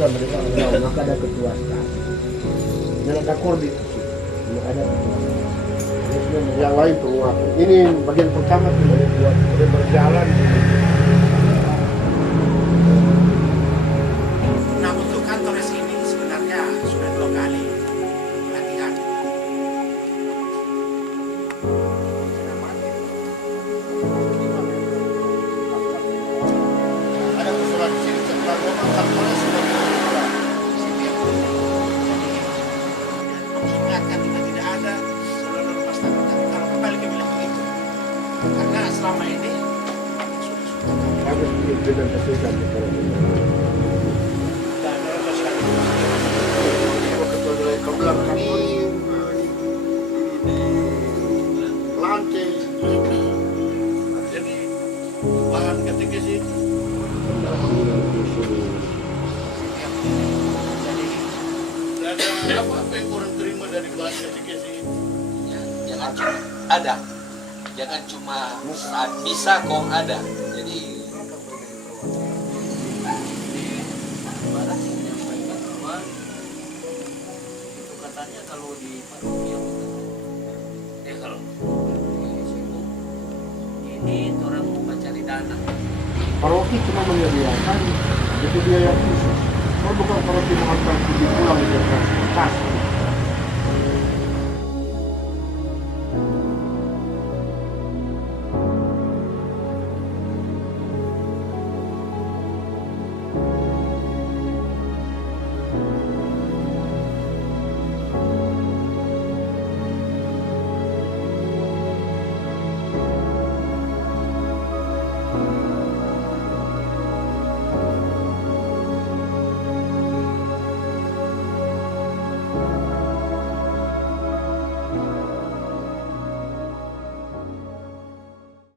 ketua mereka maka ada ketua staff. Jangan takut di maka ada ketua. Yang lain penguat. Ini bagian pertama buat berjalan. Nah untuk kantor ini sebenarnya sudah 2 kali latihan. Ada usulan di sini setelah memang kantornya sudah berjalan. Mengingatkan juga tidak ada seluruh rumah tangga tapi kalau kembali ke bilang begitu karena selama ini Harus diimplementasikan kepada dan ada sekali ketua dari kebelah ini lantai. jadi bahan ketika sih jadi ada apa yang kurang terima dari bahan ketika sih Jangan cuma ada, jangan cuma saat bisa kok ada. Jadi Barat menyampaikan bahwa itu katanya kalau di paroki yang kalau di situ ini orang mau mencari dana. Paroki cuma menyediakan itu biaya khusus. Kalau bukan paroki mengantar pergi pulang itu transportasi.